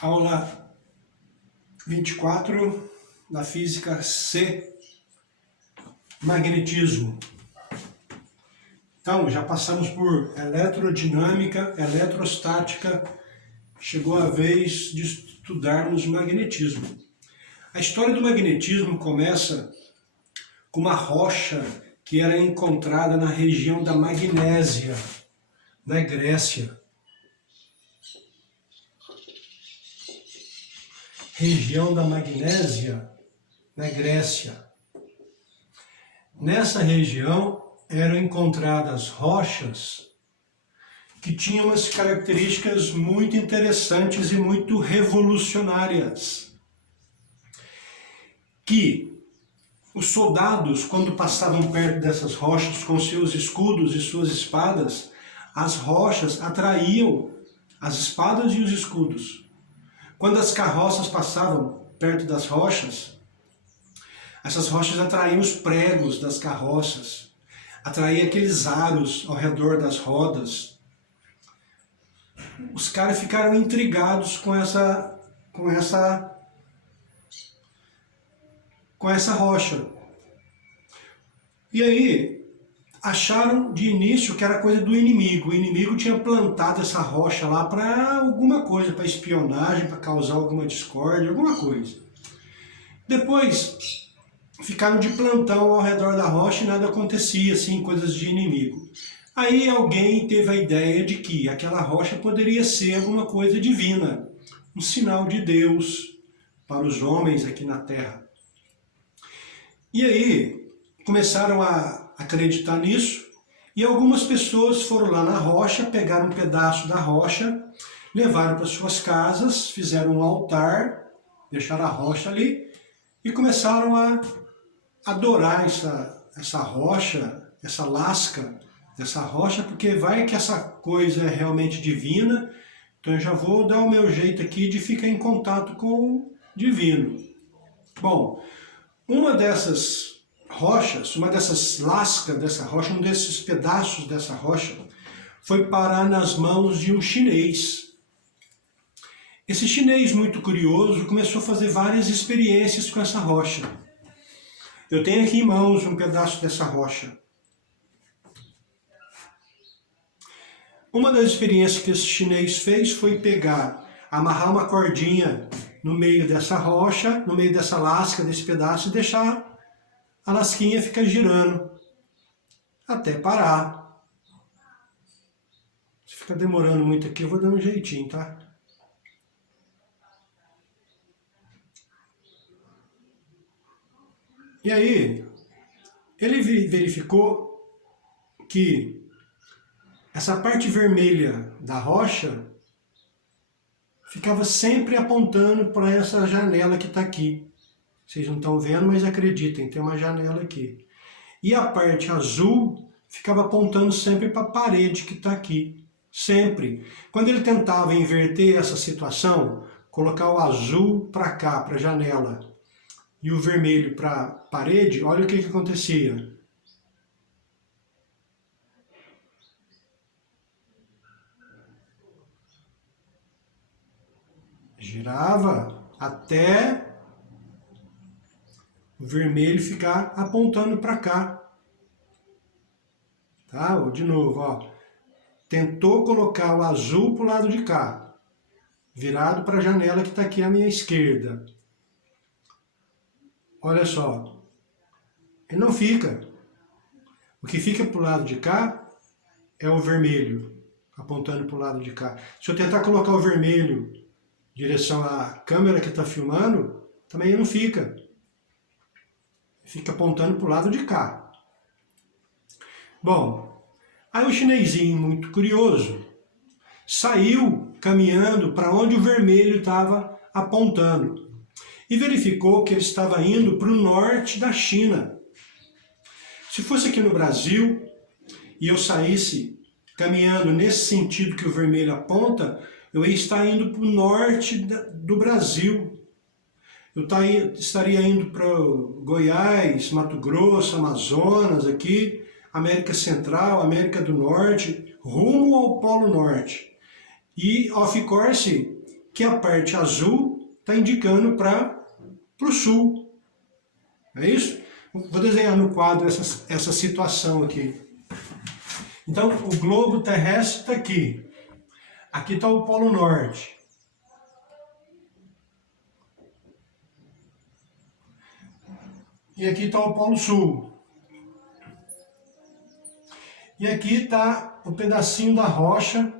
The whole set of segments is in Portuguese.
Aula 24 da Física C, Magnetismo. Então, já passamos por eletrodinâmica, eletrostática, chegou a vez de estudarmos magnetismo. A história do magnetismo começa com uma rocha que era encontrada na região da Magnésia, na Grécia. Região da Magnésia, na Grécia. Nessa região eram encontradas rochas que tinham umas características muito interessantes e muito revolucionárias. Que os soldados, quando passavam perto dessas rochas com seus escudos e suas espadas, as rochas atraíam as espadas e os escudos. Quando as carroças passavam perto das rochas, essas rochas atraíam os pregos das carroças, atraíam aqueles aros ao redor das rodas. Os caras ficaram intrigados com essa rocha. E aí, acharam de início que era coisa do inimigo. O inimigo tinha plantado essa rocha lá para alguma coisa, para espionagem, para causar alguma discórdia, alguma coisa. Depois, ficaram de plantão ao redor da rocha e nada acontecia, assim, coisas de inimigo. Aí alguém teve a ideia de que aquela rocha poderia ser alguma coisa divina, um sinal de Deus para os homens aqui na Terra. E aí, começaram a acreditar nisso, e algumas pessoas foram lá na rocha, pegaram um pedaço da rocha, levaram para suas casas, fizeram um altar, deixaram a rocha ali, e começaram a adorar essa rocha, essa lasca dessa rocha, porque vai que essa coisa é realmente divina, então eu já vou dar o meu jeito aqui de ficar em contato com o divino. Bom, uma dessas rochas, uma dessas lascas dessa rocha, um desses pedaços dessa rocha, foi parar nas mãos de um chinês. Esse chinês muito curioso começou a fazer várias experiências com essa rocha. Eu tenho aqui em mãos um pedaço dessa rocha. Uma das experiências que esse chinês fez foi amarrar uma cordinha no meio dessa rocha, no meio dessa lasca, desse pedaço, e deixar a lasquinha ficar girando até parar. Se ficar demorando muito aqui, eu vou dar um jeitinho, tá? E aí, ele verificou que essa parte vermelha da rocha ficava sempre apontando para essa janela que está aqui. Vocês não estão vendo, mas acreditem, tem uma janela aqui. E a parte azul ficava apontando sempre para a parede que está aqui. Sempre. Quando ele tentava inverter essa situação, colocar o azul para cá, para a janela, e o vermelho para a parede, olha o que acontecia. Girava até o vermelho ficar apontando para cá. Tá? De novo, ó. Tentou colocar o azul para o lado de cá, virado para a janela que está aqui à minha esquerda. Olha só, ele não fica. O que fica para o lado de cá é o vermelho, apontando para o lado de cá. Se eu tentar colocar o vermelho em direção à câmera que está filmando, também não fica. Fica apontando para o lado de cá. Bom, aí o chinesinho, muito curioso, saiu caminhando para onde o vermelho estava apontando e verificou que ele estava indo para o norte da China. Se fosse aqui no Brasil e eu saísse caminhando nesse sentido que o vermelho aponta, eu ia estar indo para o norte do Brasil. Eu estaria indo para Goiás, Mato Grosso, Amazonas, aqui, América Central, América do Norte, rumo ao Polo Norte. E off course, que a parte azul está indicando para o sul. É isso? Vou desenhar no quadro essa situação aqui. Então, o globo terrestre está aqui. Aqui está o Polo Norte. E aqui está o Polo Sul. E aqui está o pedacinho da rocha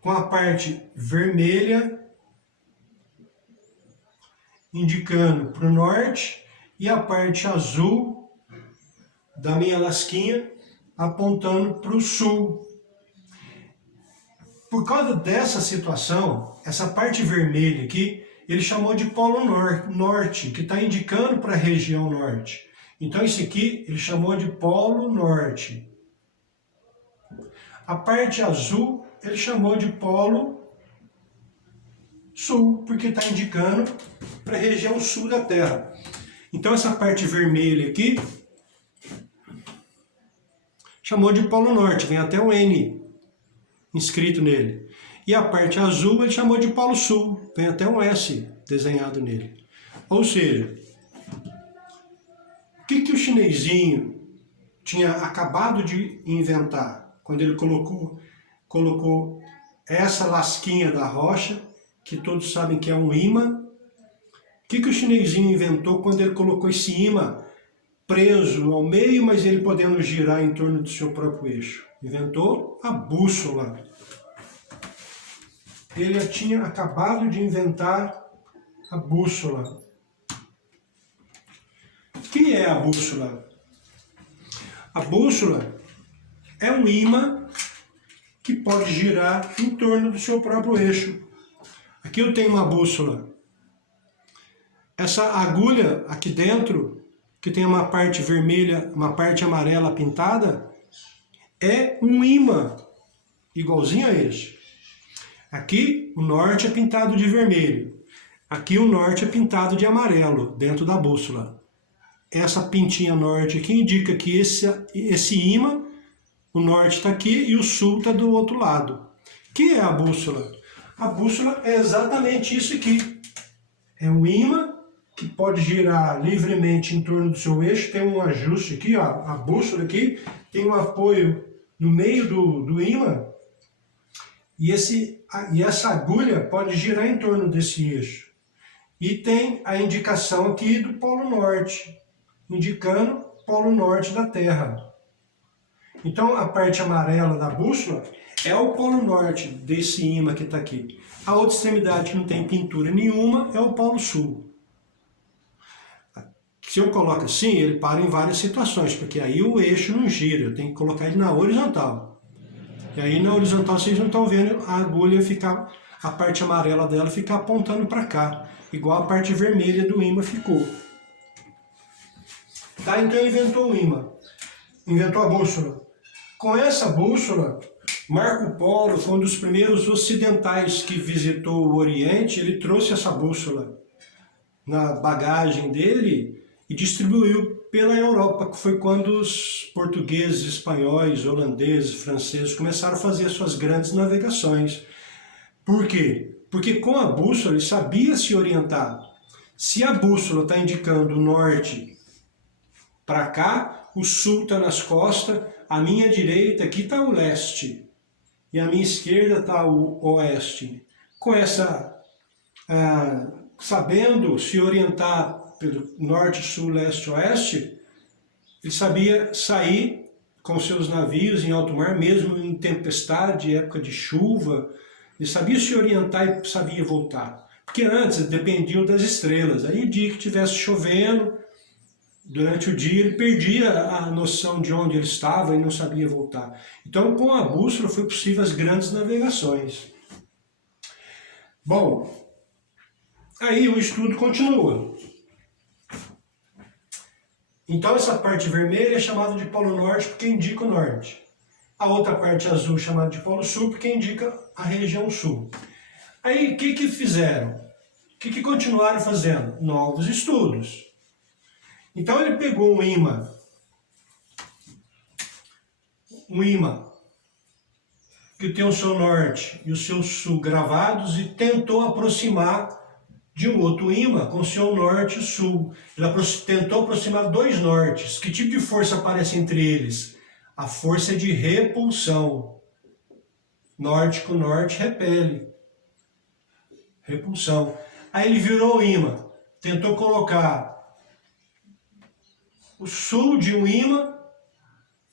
com a parte vermelha indicando para o norte e a parte azul da minha lasquinha apontando para o sul. Por causa dessa situação, essa parte vermelha aqui, ele chamou de Polo Norte, que está indicando para a região norte. Então esse aqui ele chamou de Polo Norte. A parte azul ele chamou de Polo Sul, porque está indicando para a região sul da Terra. Então essa parte vermelha aqui chamou de Polo Norte, vem até o N inscrito nele. E a parte azul ele chamou de Polo Sul, vem até um S desenhado nele. Ou seja, o que o chinesinho tinha acabado de inventar quando ele colocou essa lasquinha da rocha, que todos sabem que é um imã? O que o chinesinho inventou quando ele colocou esse imã preso ao meio, mas ele podendo girar em torno do seu próprio eixo? Inventou a bússola. Ele tinha acabado de inventar a bússola. O que é a bússola? A bússola é um imã que pode girar em torno do seu próprio eixo. Aqui eu tenho uma bússola. Essa agulha aqui dentro, que tem uma parte vermelha, uma parte amarela pintada, é um imã, igualzinho a esse. Aqui o norte é pintado de vermelho. Aqui o norte é pintado de amarelo, dentro da bússola. Essa pintinha norte aqui indica que esse imã, o norte está aqui e o sul está do outro lado. O que é a bússola? A bússola é exatamente isso aqui. É um imã que pode girar livremente em torno do seu eixo, tem um ajuste aqui, ó, a bússola aqui, tem um apoio no meio do imã, e essa agulha pode girar em torno desse eixo. E tem a indicação aqui do Polo Norte, indicando o Polo Norte da Terra. Então a parte amarela da bússola é o Polo Norte desse imã que está aqui. A outra extremidade que não tem pintura nenhuma é o Polo Sul. Se eu coloco assim, ele para em várias situações, porque aí o eixo não gira, eu tenho que colocar ele na horizontal. E aí na horizontal vocês não estão vendo a agulha ficar, a parte amarela dela ficar apontando para cá, igual a parte vermelha do imã ficou. Tá, então inventou o imã, inventou a bússola. Com essa bússola, Marco Polo foi um dos primeiros ocidentais que visitou o Oriente, ele trouxe essa bússola na bagagem dele e distribuiu pela Europa, que foi quando os portugueses, espanhóis, holandeses, franceses começaram a fazer suas grandes navegações. Por quê? Porque com a bússola ele sabia se orientar. Se a bússola está indicando o norte para cá, o sul está nas costas, a minha direita aqui está o leste e a minha esquerda está o oeste. Com essa, sabendo se orientar pelo norte, sul, leste, oeste, ele sabia sair com seus navios em alto mar, mesmo em tempestade, época de chuva, ele sabia se orientar e sabia voltar. Porque antes dependiam das estrelas, aí o dia que estivesse chovendo, durante o dia ele perdia a noção de onde ele estava e não sabia voltar. Então com a bússola foi possível as grandes navegações. Bom, aí o estudo continua. Então essa parte vermelha é chamada de Polo Norte porque indica o norte. A outra parte azul é chamada de Polo Sul porque indica a região sul. Aí o que fizeram? O que continuaram fazendo? Novos estudos. Então ele pegou um imã que tem o seu norte e o seu sul gravados e tentou aproximar de um outro ímã com o seu norte e sul. Ele tentou aproximar dois nortes. Que tipo de força aparece entre eles? A força de repulsão. Norte com norte repele. Repulsão. Aí ele virou o ímã. Tentou colocar o sul de um ímã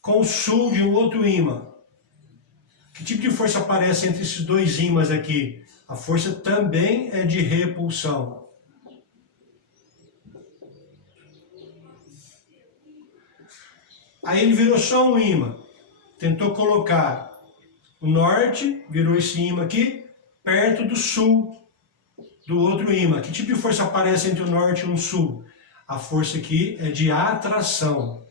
com o sul de um outro ímã. Que tipo de força aparece entre esses dois ímãs aqui? A força também é de repulsão. Aí ele virou só um ímã. Tentou colocar o norte, virou esse ímã aqui, perto do sul do outro ímã. Que tipo de força aparece entre o norte e o sul? A força aqui é de atração.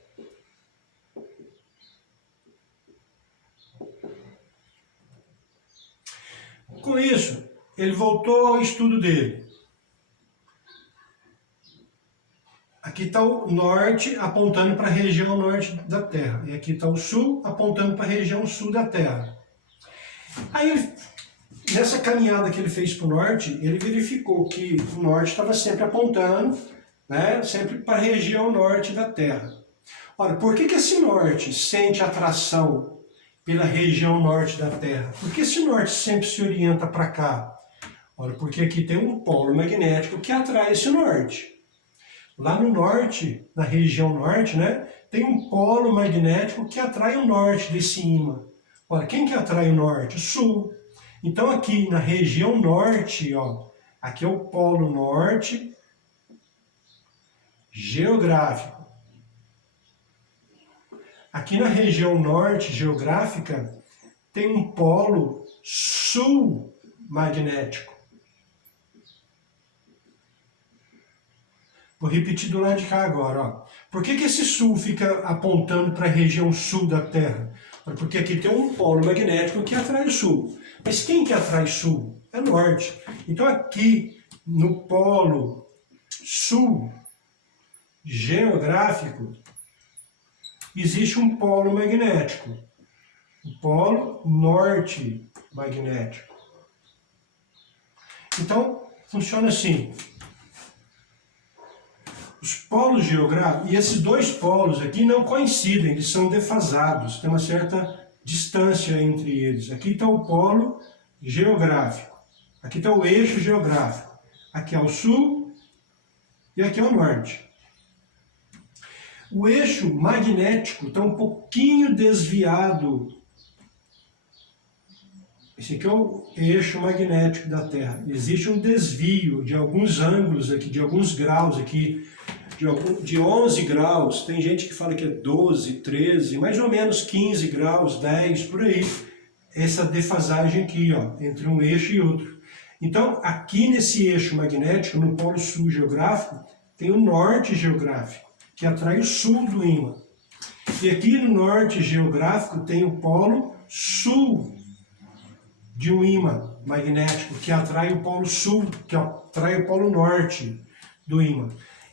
Com isso, ele voltou ao estudo dele. Aqui está o norte apontando para a região norte da Terra. E aqui está o sul apontando para a região sul da Terra. Aí, nessa caminhada que ele fez para o norte, ele verificou que o norte estava sempre apontando, né, sempre para a região norte da Terra. Ora, por que esse norte sente atração pela região norte da Terra? Por que esse norte sempre se orienta para cá? Ora, porque aqui tem um polo magnético que atrai esse norte. Lá no norte, na região norte, né, tem um polo magnético que atrai o norte desse ímã. Ora, quem que atrai o norte? O sul. Então aqui na região norte, ó, aqui é o polo norte geográfico. Aqui na região norte geográfica tem um polo sul magnético. Vou repetir do lado de cá agora. Ó. Por que esse sul fica apontando para a região sul da Terra? Porque aqui tem um polo magnético que atrai o sul. Mas quem que atrai sul? É norte. Então aqui no polo sul geográfico existe um polo magnético. O polo norte magnético. Então funciona assim. Os polos geográficos, e esses dois polos aqui não coincidem, eles são defasados, tem uma certa distância entre eles. Aqui está o polo geográfico, aqui está o eixo geográfico, aqui é o sul e aqui é o norte. O eixo magnético está um pouquinho desviado. Esse aqui é o eixo magnético da Terra. Existe um desvio de alguns ângulos aqui, de alguns graus aqui, de 11 graus, tem gente que fala que é 12, 13, mais ou menos 15 graus, 10, por aí. Essa defasagem aqui, ó, entre um eixo e outro. Então, aqui nesse eixo magnético, no polo sul geográfico, tem o norte geográfico, que atrai o sul do ímã. E aqui no norte geográfico tem o polo sul de um ímã magnético, que atrai o polo sul, que atrai o polo norte do ímã.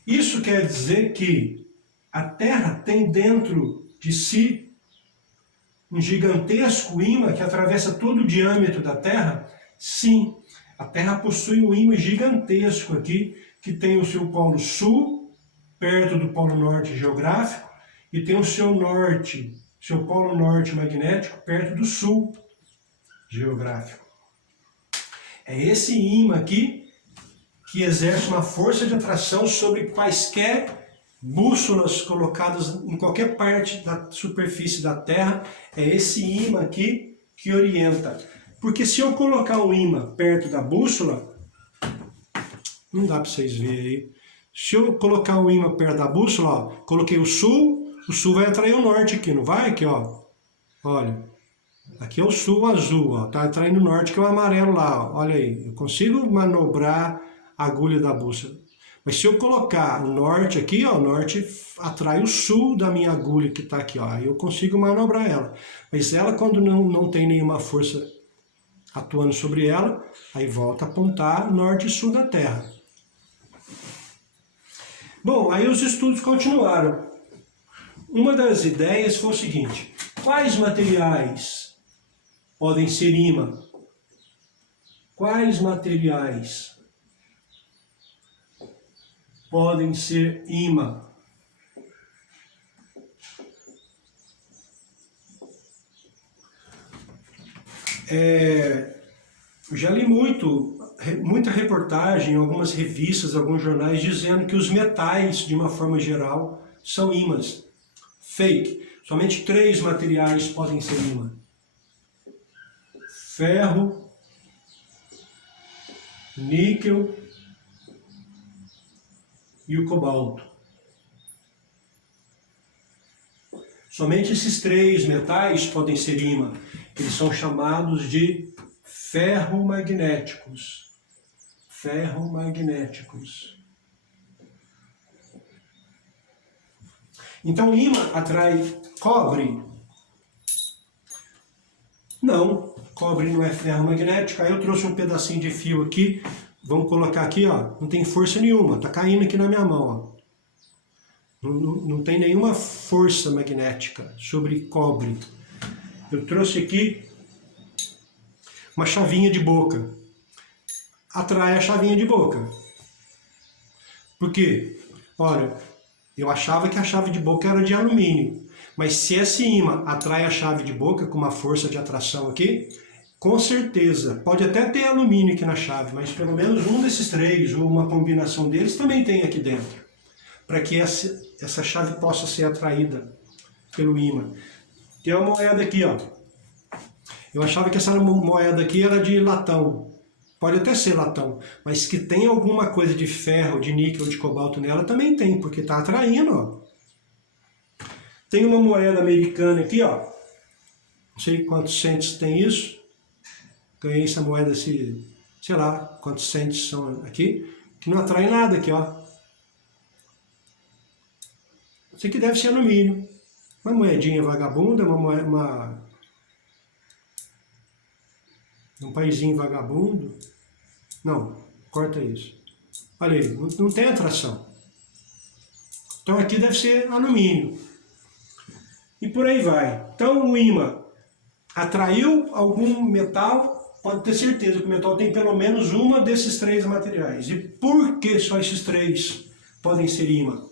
Isso quer dizer que a Terra tem dentro de si um gigantesco ímã que atravessa todo o diâmetro da Terra? Sim, a Terra possui um ímã gigantesco aqui, que tem o seu polo sul, perto do polo norte geográfico, e tem o seu norte, seu polo norte magnético, perto do sul geográfico. É esse ímã aqui que exerce uma força de atração sobre quaisquer bússolas colocadas em qualquer parte da superfície da Terra. É esse ímã aqui que orienta. Porque se eu colocar um ímã perto da bússola, não dá para vocês verem aí. Se eu colocar um ímã perto da bússola, ó, coloquei o sul vai atrair o norte aqui, não vai? Aqui, ó. Olha. Aqui é o sul azul, ó, tá atraindo o norte, que é o amarelo lá, ó. Olha aí. Eu consigo manobrar a agulha da bússola. Mas se eu colocar o norte aqui, ó, o norte atrai o sul da minha agulha que está aqui, ó. Aí eu consigo manobrar ela. Mas ela, quando não tem nenhuma força atuando sobre ela, aí volta a apontar norte e sul da Terra. Bom, aí os estudos continuaram. Uma das ideias foi o seguinte: quais materiais podem ser ímã? Quais materiais podem ser ímã? Eu já li muita reportagem em algumas revistas, alguns jornais, dizendo que os metais, de uma forma geral, são ímãs. Fake. Somente 3 materiais podem ser ímã: ferro, níquel e o cobalto. Somente esses 3 metais podem ser ímã. Eles são chamados de ferromagnéticos. Ferromagnéticos. Então, ímã atrai cobre? Não, cobre não é ferromagnético. Aí eu trouxe um pedacinho de fio aqui. Vamos colocar aqui, ó. Não tem força nenhuma. Tá caindo aqui na minha mão, ó. Não tem nenhuma força magnética sobre cobre. Eu trouxe aqui uma chavinha de boca. Atrai a chavinha de boca. Por quê? Olha, eu achava que a chave de boca era de alumínio. Mas se esse ímã atrai a chave de boca com uma força de atração aqui, com certeza, pode até ter alumínio aqui na chave, mas pelo menos um desses 3, ou uma combinação deles, também tem aqui dentro, para que essa chave possa ser atraída pelo ímã. Tem uma moeda aqui, ó. Eu achava que essa moeda aqui era de latão. Pode até ser latão, mas que tem alguma coisa de ferro, de níquel, de cobalto nela, também tem, porque está atraindo, ó. Tem uma moeda americana aqui, ó. Não sei quantos cents tem isso. Ganhei essa moeda, sei lá quantos cents são aqui, que não atrai nada aqui, ó. Isso aqui deve ser alumínio. Uma moedinha vagabunda, um paizinho vagabundo. Não, corta isso. Olha aí, não tem atração. Então aqui deve ser alumínio. E por aí vai. Então o ímã atraiu algum metal, pode ter certeza que o metal tem pelo menos uma desses 3 materiais. E por que só esses 3 podem ser ímã?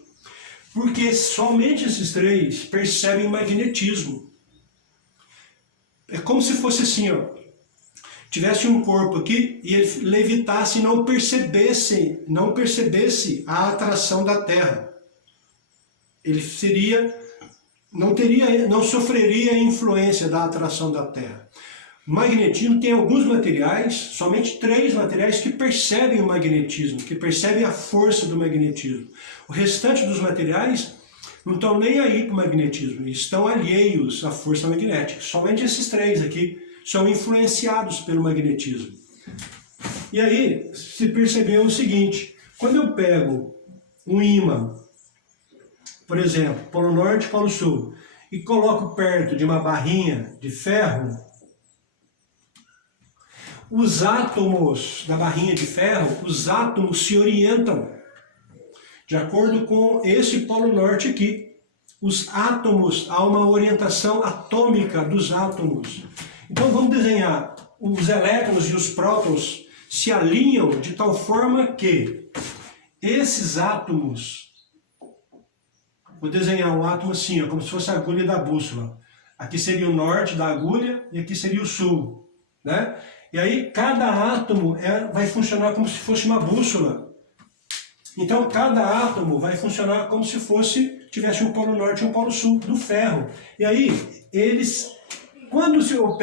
Porque somente esses 3 percebem magnetismo. É como se fosse assim, ó. Tivesse um corpo aqui e ele levitasse e não percebesse a atração da Terra. Ele não sofreria a influência da atração da Terra. O magnetismo tem alguns materiais, somente 3 materiais que percebem o magnetismo, que percebem a força do magnetismo. O restante dos materiais não estão nem aí para o magnetismo, estão alheios à força magnética. Somente esses 3 aqui são influenciados pelo magnetismo. E aí se percebeu o seguinte: quando eu pego um ímã, por exemplo, polo norte e polo sul, e coloco perto de uma barrinha de ferro, os átomos da barrinha de ferro, os átomos se orientam de acordo com esse polo norte aqui. Os átomos, há uma orientação atômica dos átomos. Então vamos desenhar. Os elétrons e os prótons se alinham de tal forma que esses átomos... Vou desenhar um átomo assim, ó, como se fosse a agulha da bússola. Aqui seria o norte da agulha e aqui seria o sul, né? E aí cada átomo vai funcionar como se fosse uma bússola. Então cada átomo vai funcionar como se tivesse um polo norte e um polo sul do ferro. E aí quando eu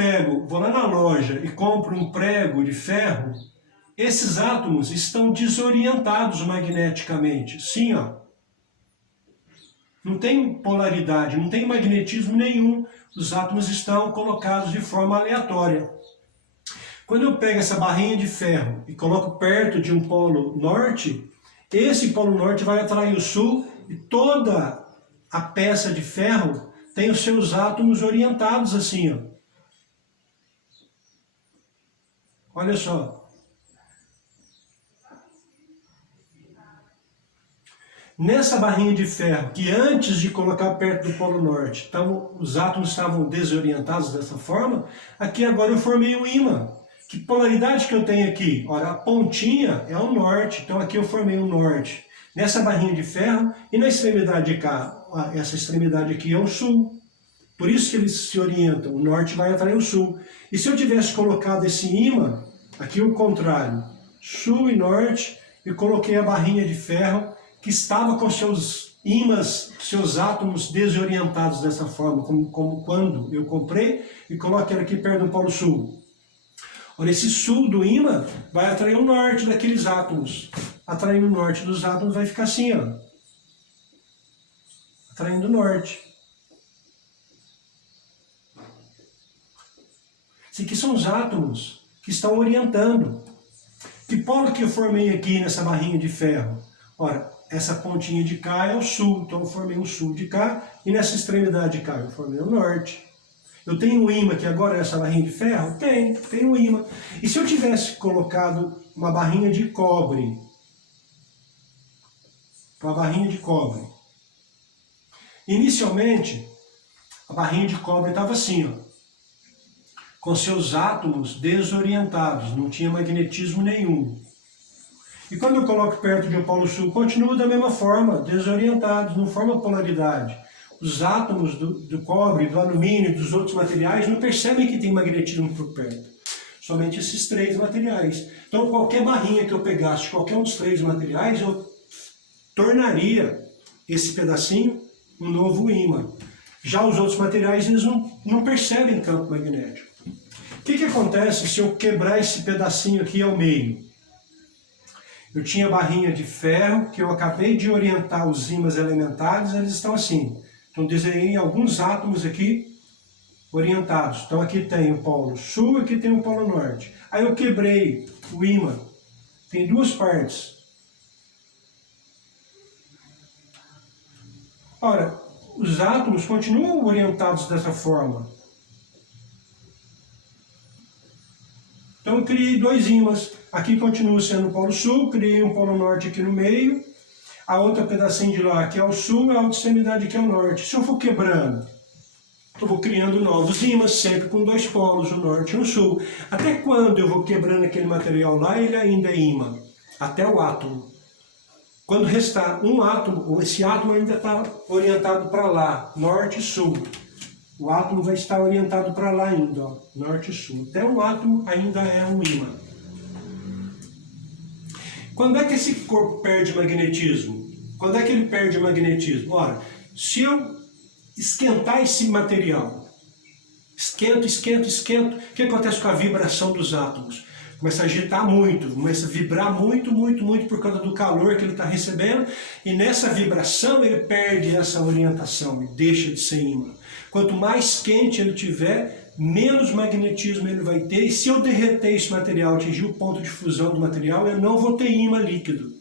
vou lá na loja e compro um prego de ferro, esses átomos estão desorientados magneticamente. Sim, ó. Não tem polaridade, não tem magnetismo nenhum. Os átomos estão colocados de forma aleatória. Quando eu pego essa barrinha de ferro e coloco perto de um polo norte, esse polo norte vai atrair o sul e toda a peça de ferro tem os seus átomos orientados assim, ó. Olha só. Nessa barrinha de ferro, que antes de colocar perto do Polo Norte, os átomos estavam desorientados dessa forma, aqui agora eu formei um ímã. Que polaridade que eu tenho aqui? Ora, a pontinha é o norte, então aqui eu formei um norte. Nessa barrinha de ferro, e na extremidade de cá, essa extremidade aqui é o sul. Por isso que eles se orientam, o norte vai atrair o sul. E se eu tivesse colocado esse ímã, aqui o contrário, sul e norte, e coloquei a barrinha de ferro, que estava com seus ímãs, seus átomos desorientados dessa forma, como quando eu comprei e coloquei aqui perto do Polo Sul. Olha, esse sul do ímã vai atrair o norte daqueles átomos. Atraindo o norte dos átomos vai ficar assim, ó. Atraindo o norte. Esses aqui são os átomos que estão orientando. Que polo que eu formei aqui nessa barrinha de ferro? Ora, essa pontinha de cá é o sul, então eu formei um sul de cá, e nessa extremidade de cá eu formei o norte. Eu tenho um ímã que agora é essa barrinha de ferro? Tem um ímã. E se eu tivesse colocado uma barrinha de cobre? Uma barrinha de cobre. Inicialmente, a barrinha de cobre estava assim, ó, com seus átomos desorientados, não tinha magnetismo nenhum. E quando eu coloco perto de um polo sul, continua da mesma forma, desorientados, não forma polaridade. Os átomos do cobre, do alumínio e dos outros materiais não percebem que tem magnetismo por perto. Somente esses três materiais. Então qualquer barrinha que eu pegasse, qualquer um dos três materiais, eu tornaria esse pedacinho um novo ímã. Já os outros materiais, eles não percebem campo magnético. O que acontece se eu quebrar esse pedacinho aqui ao meio? Eu tinha barrinha de ferro, que eu acabei de orientar os ímãs elementares, eles estão assim. Então desenhei alguns átomos aqui orientados. Então aqui tem o polo sul, aqui tem o polo norte. Aí eu quebrei o ímã. Tem duas partes. Ora, os átomos continuam orientados dessa forma. Então eu criei dois ímãs. Aqui continua sendo o polo sul, criei um polo norte aqui no meio. A outra pedacinho de lá que é o sul, a outra extremidade que é o norte. Se eu for quebrando, eu vou criando novos ímãs, sempre com dois polos, o norte e o sul. Até quando eu vou quebrando aquele material lá, ele ainda é ímã? Até o átomo. Quando restar um átomo, esse átomo ainda está orientado para lá, norte e sul. O átomo vai estar orientado para lá ainda, ó, norte e sul. Até um átomo ainda é um ímã. Quando é que esse corpo perde magnetismo? Quando é que ele perde magnetismo? Ora, se eu esquentar esse material, esquento, o que acontece com a vibração dos átomos? Começa a agitar muito, começa a vibrar muito por causa do calor que ele está recebendo, e nessa vibração ele perde essa orientação e deixa de ser ímã. Quanto mais quente ele tiver, menos magnetismo ele vai ter, e se eu derreter esse material, atingir o ponto de fusão do material, eu não vou ter ímã líquido.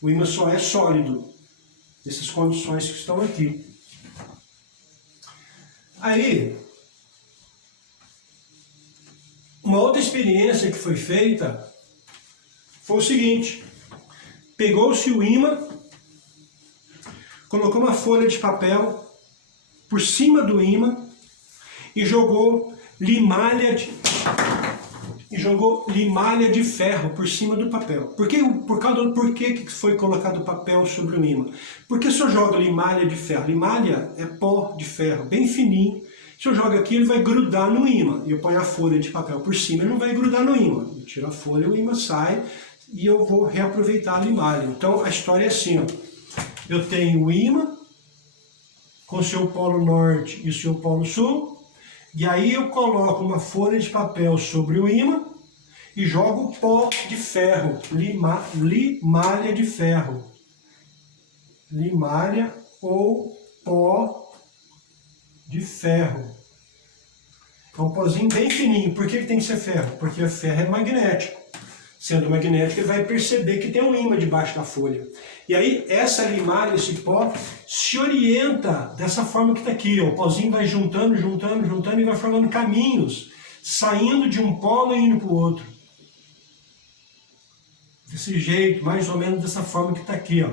O ímã só é sólido, nessas condições que estão aqui. Aí, uma outra experiência que foi feita foi o seguinte: pegou-se o ímã, colocou uma folha de papel por cima do ímã e jogou limalha de ferro por cima do papel. Por que foi colocado o papel sobre o ímã? Porque se eu jogo limalha de ferro, limalha é pó de ferro, bem fininho. Se eu jogo aqui, ele vai grudar no ímã. E eu ponho a folha de papel por cima, ele não vai grudar no ímã. Eu tiro a folha, o ímã sai e eu vou reaproveitar a limalha. Então a história é assim, ó. Eu tenho o ímã com seu polo norte e seu polo sul, e aí eu coloco uma folha de papel sobre o ímã e jogo pó de ferro, limalha de ferro. Limalha ou pó de ferro. É um pozinho bem fininho. Por que tem que ser ferro? Porque o ferro é magnético. Sendo magnético, ele vai perceber que tem um ímã debaixo da folha. E aí, essa limalha, esse pó, se orienta dessa forma que está aqui. Ó. O pozinho vai juntando e vai formando caminhos, saindo de um polo e indo para o outro. Desse jeito, mais ou menos dessa forma que está aqui. Ó.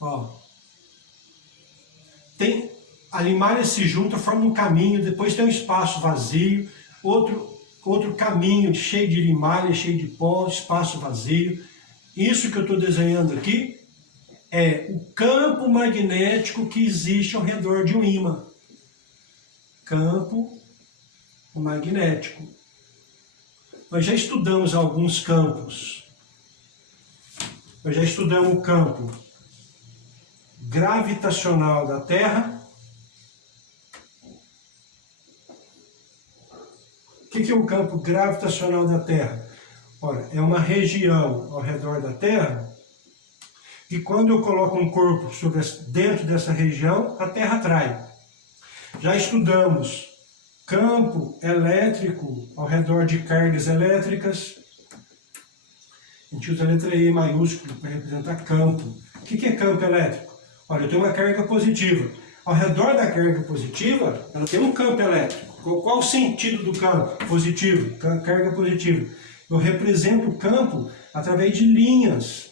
Ó. Tem, a limalha se junta, forma um caminho, depois tem um espaço vazio, outro caminho cheio de limalha, cheio de pó, espaço vazio. Isso que eu estou desenhando aqui é o campo magnético que existe ao redor de um ímã. Campo magnético. Nós já estudamos alguns campos. Nós já estudamos o campo gravitacional da Terra. O que é o campo gravitacional da Terra? Olha, é uma região ao redor da Terra e quando eu coloco um corpo dentro dessa região, a Terra atrai. Já estudamos campo elétrico ao redor de cargas elétricas. A gente usa a letra E maiúscula para representar campo. O que é campo elétrico? Olha, eu tenho uma carga positiva. Ao redor da carga positiva, ela tem um campo elétrico. Qual o sentido do campo? Positivo, carga positiva. Eu represento o campo através de linhas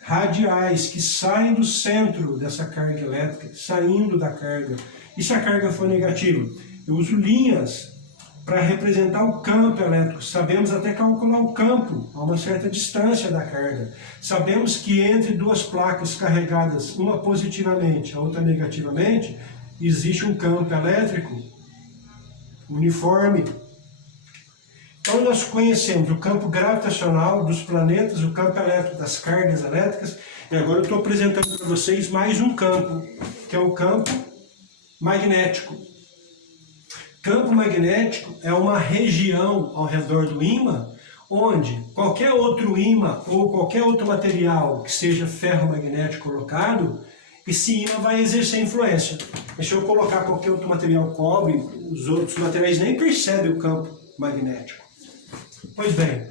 radiais que saem do centro dessa carga elétrica, saindo da carga. E se a carga for negativa? Eu uso linhas para representar o campo elétrico. Sabemos até calcular o campo a uma certa distância da carga. Sabemos que entre duas placas carregadas, uma positivamente, a outra negativamente, existe um campo elétrico uniforme. Então nós conhecemos o campo gravitacional dos planetas, o campo elétrico das cargas elétricas, e agora eu estou apresentando para vocês mais um campo, que é o campo magnético. Campo magnético é uma região ao redor do ímã, onde qualquer outro ímã ou qualquer outro material que seja ferromagnético colocado, esse ímã vai exercer influência. Deixa eu colocar qualquer outro material, cobre, os outros materiais nem percebem o campo magnético. Pois bem,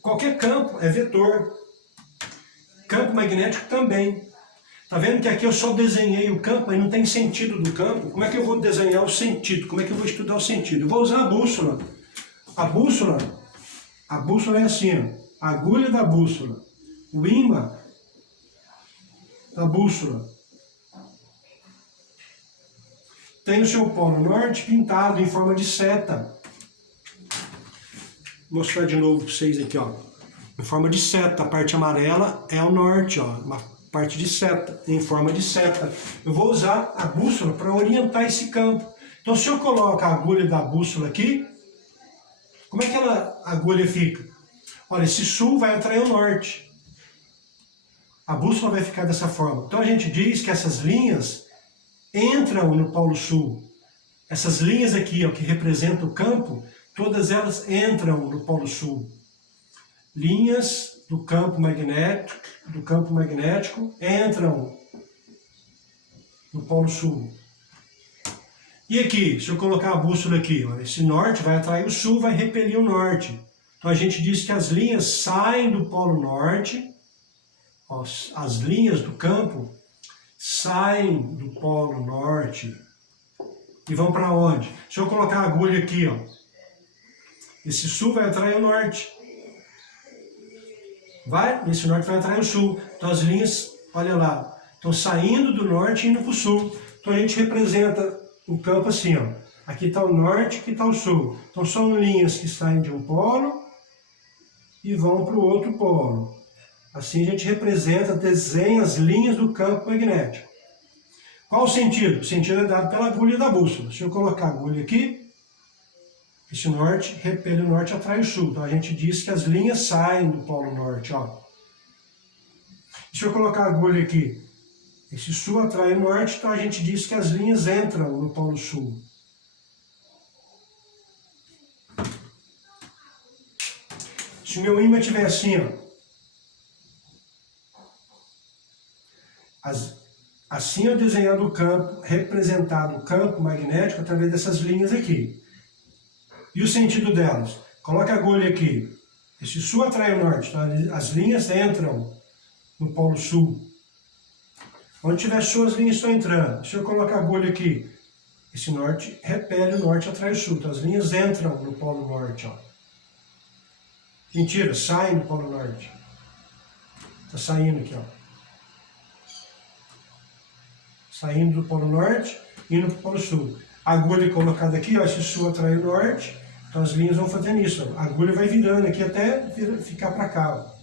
qualquer campo é vetor. Campo magnético também. Está vendo que aqui eu só desenhei o campo, mas não tem sentido do campo? Como é que eu vou desenhar o sentido? Como é que eu vou estudar o sentido? Eu vou usar a bússola. A bússola é assim, ó, a agulha da bússola. O ímã da bússola tem o seu polo norte pintado em forma de seta. Vou mostrar de novo para vocês aqui, ó. Em forma de seta, a parte amarela é o norte, ó, uma parte de seta, em forma de seta. Eu vou usar a bússola para orientar esse campo. Então, se eu coloco a agulha da bússola aqui, como é que a agulha fica? Olha, esse sul vai atrair o norte. A bússola vai ficar dessa forma. Então, a gente diz que essas linhas entram no Polo Sul. Essas linhas aqui, ó, que representam o campo, todas elas entram no Polo Sul. Linhas do campo magnético entram no Polo Sul. E aqui, se eu colocar a bússola aqui, ó, esse norte vai atrair o sul, vai repelir o norte. Então a gente diz que as linhas saem do Polo Norte, ó, as linhas do campo saem do Polo Norte e vão para onde? Se eu colocar a agulha aqui, ó, esse sul vai atrair o norte. Esse norte vai atrair o sul. Então as linhas, olha lá, estão saindo do norte e indo para o sul. Então a gente representa o campo assim, ó. Aqui está o norte, aqui está o sul. Então são linhas que saem de um polo e vão para o outro polo. Assim a gente representa, desenha as linhas do campo magnético. Qual o sentido? O sentido é dado pela agulha da bússola. Se eu colocar a agulha aqui, esse norte repele o norte e atrai o sul. Então a gente diz que as linhas saem do polo norte, ó. Se eu colocar a agulha aqui, esse sul atrai o norte, então a gente diz que as linhas entram no polo sul. Se o meu ímã estiver assim, ó, assim eu desenhando o campo, representado o campo magnético através dessas linhas aqui. E o sentido delas? Coloca a agulha aqui. Esse sul atrai o norte, então as linhas entram no polo sul. Onde tiver sul, as linhas estão entrando. Se eu colocar a agulha aqui, esse norte repele o norte, atrai o sul. Então as linhas entram no polo norte, ó. Mentira, saem do polo norte. Está saindo aqui, ó. saindo do Polo Norte, indo para o Polo Sul. A agulha colocada aqui, ó, esse Sul atrai o Norte, então as linhas vão fazendo isso. Ó. A agulha vai virando aqui até ficar para cá. Ó.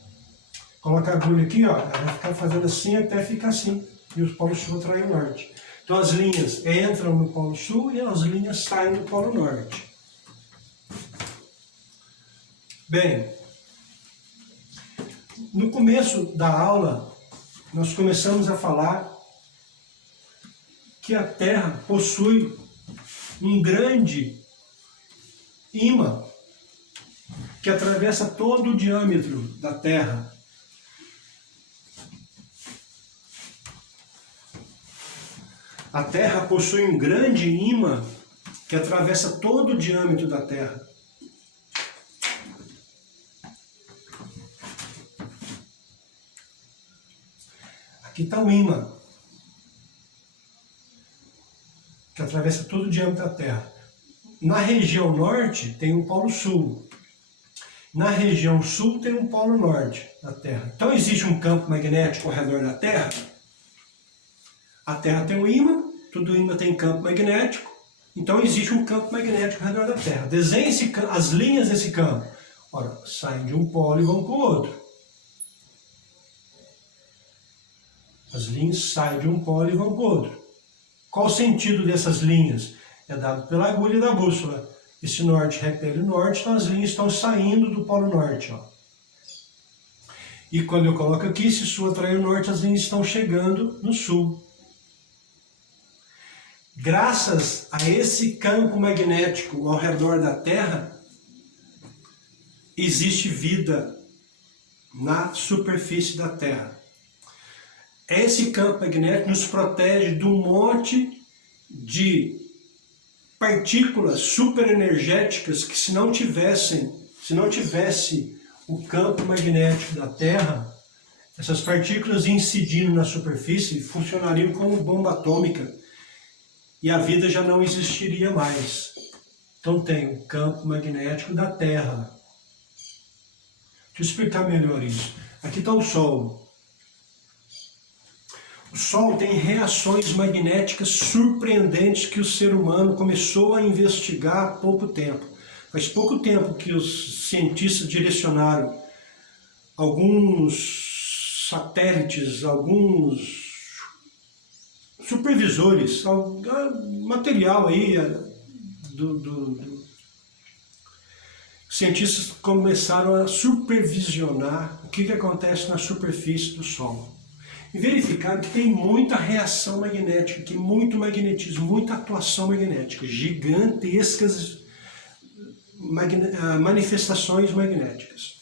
Coloca a agulha aqui, ó, ela vai ficar fazendo assim até ficar assim, e o Polo Sul atrai o Norte. Então as linhas entram no Polo Sul e as linhas saem do Polo Norte. Bem, no começo da aula, nós começamos a falar que a Terra possui um grande ímã que atravessa todo o diâmetro da Terra. A Terra possui um grande ímã que atravessa todo o diâmetro da Terra. Aqui está o ímã, que atravessa todo o diâmetro da Terra. Na região norte tem um polo sul. Na região sul tem um polo norte da Terra. Então existe um campo magnético ao redor da Terra. A Terra tem um ímã, todo ímã tem campo magnético. Então existe um campo magnético ao redor da Terra. Desenhe as linhas desse campo. Ora, saem de um polo e vão para o outro. As linhas saem de um polo e vão para o outro. Qual o sentido dessas linhas? É dado pela agulha da bússola. Esse norte repele o norte, então as linhas estão saindo do polo norte. Ó. E quando eu coloco aqui, se sul atrai o norte, as linhas estão chegando no sul. Graças a esse campo magnético ao redor da Terra, existe vida na superfície da Terra. Esse campo magnético nos protege de um monte de partículas superenergéticas que se não tivesse o campo magnético da Terra, essas partículas incidindo na superfície funcionariam como bomba atômica e a vida já não existiria mais. Então tem o campo magnético da Terra. Deixa eu explicar melhor isso. Aqui está o Sol. O Sol tem reações magnéticas surpreendentes que o ser humano começou a investigar há pouco tempo. Faz pouco tempo que os cientistas direcionaram alguns satélites, alguns supervisores, material aí os cientistas começaram a supervisionar o que acontece na superfície do Sol. E verificaram que tem muita reação magnética, que muito magnetismo, muita atuação magnética, gigantescas manifestações magnéticas.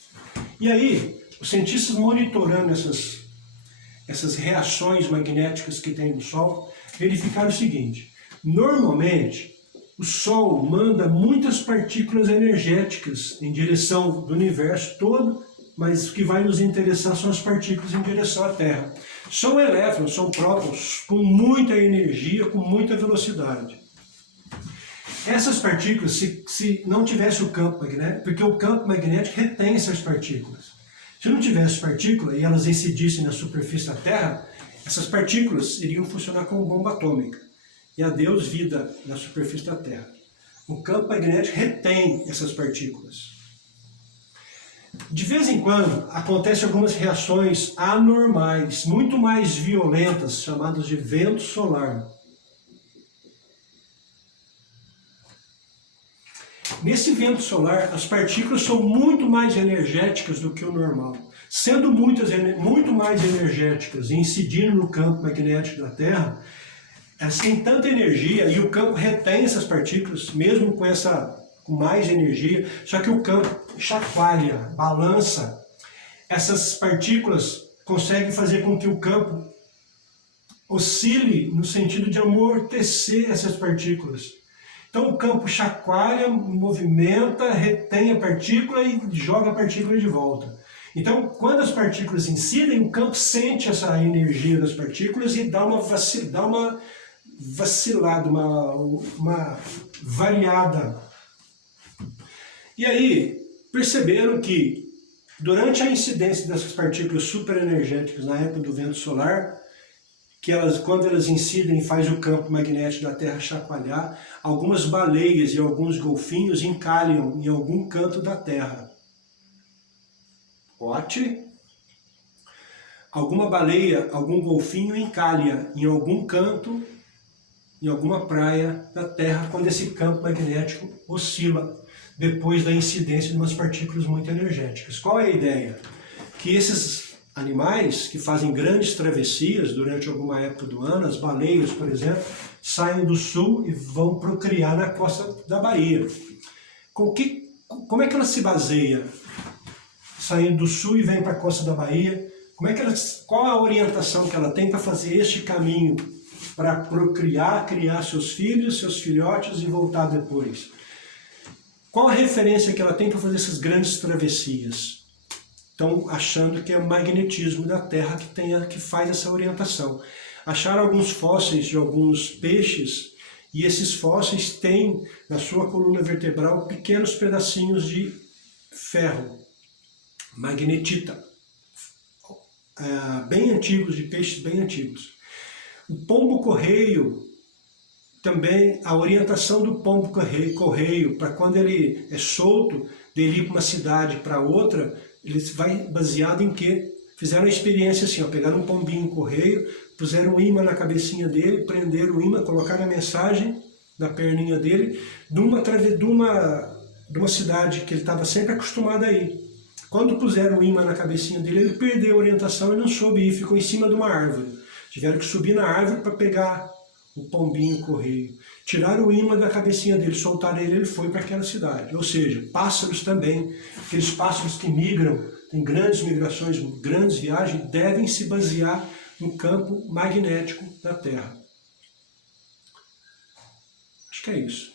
E aí, os cientistas monitorando essas reações magnéticas que tem no Sol, verificaram o seguinte: normalmente o Sol manda muitas partículas energéticas em direção do universo todo, mas o que vai nos interessar são as partículas em direção à Terra. São elétrons, são prótons com muita energia, com muita velocidade. Essas partículas, se não tivesse o campo magnético, porque o campo magnético retém essas partículas. Se não tivesse partícula e elas incidissem na superfície da Terra, essas partículas iriam funcionar como bomba atômica. E adeus vida na superfície da Terra. O campo magnético retém essas partículas. De vez em quando, acontecem algumas reações anormais, muito mais violentas, chamadas de vento solar. Nesse vento solar, as partículas são muito mais energéticas do que o normal. Sendo muito mais energéticas e incidindo no campo magnético da Terra, elas têm tanta energia e o campo retém essas partículas, mesmo com mais energia, só que o campo chacoalha, balança. Essas partículas conseguem fazer com que o campo oscile no sentido de amortecer essas partículas. Então o campo chacoalha, movimenta, retém a partícula e joga a partícula de volta. Então, quando as partículas incidem, o campo sente essa energia das partículas e dá uma vacilada, uma variada. E aí, perceberam que durante a incidência dessas partículas superenergéticas na época do vento solar, que elas, quando elas incidem, faz o campo magnético da Terra chacoalhar. Algumas baleias e alguns golfinhos encalham em algum canto da Terra. Ótimo. Alguma baleia, algum golfinho encalha em algum canto, em alguma praia da Terra, quando esse campo magnético oscila, depois da incidência de umas partículas muito energéticas. Qual é a ideia? Que esses animais que fazem grandes travessias durante alguma época do ano, as baleias, por exemplo, saem do sul e vão procriar na costa da Bahia. Como é que ela se baseia? Saindo do sul e vem para a costa da Bahia, qual a orientação que ela tem para fazer este caminho, para procriar, criar seus filhos, seus filhotes e voltar depois? Qual a referência que ela tem para fazer essas grandes travessias? Estão achando que é o magnetismo da Terra que faz essa orientação. Acharam alguns fósseis de alguns peixes, e esses fósseis têm na sua coluna vertebral pequenos pedacinhos de ferro, magnetita, bem antigos, de peixes bem antigos. O pombo-correio, também a orientação do pombo-correio, para quando ele é solto, dele ir para uma cidade para outra, ele vai baseado em quê? Fizeram a experiência assim, pegaram um pombinho-correio, puseram um imã na cabecinha dele, prenderam o imã, colocaram a mensagem na perninha dele, de uma cidade que ele estava sempre acostumado a ir. Quando puseram o imã na cabecinha dele, ele perdeu a orientação e não soube ir, ficou em cima de uma árvore. Tiveram que subir na árvore para pegar o pombinho-correio. Tiraram o imã da cabecinha dele, soltaram ele foi para aquela cidade. Ou seja, pássaros também, aqueles pássaros que migram, tem grandes migrações, grandes viagens, devem se basear no campo magnético da Terra. Acho que é isso.